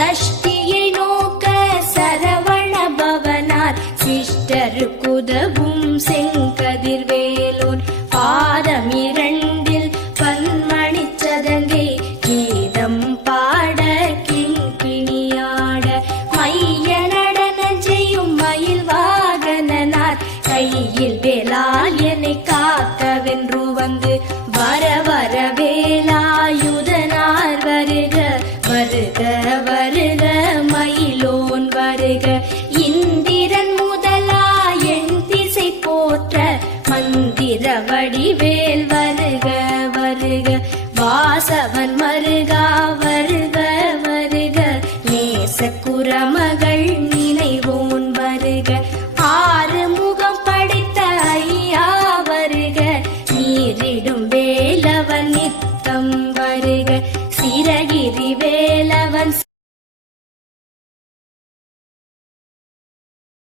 சஷ்டியை நோக்க சரவண பவனார் சிஷ்டருக்குதவும் செங்கதிர்வேலோன் பாதம் இரண்டில் பன்மணி சதங்கை கீதம் பாட கிண்கிணியாட மைய நடன செய்யும் மயில் வாகனனார் கையில் வேலால் என்னை காக்கவென்று வந்து வர வர வேலாயுதனார் வருக வருக வருக மயிலோன் வருக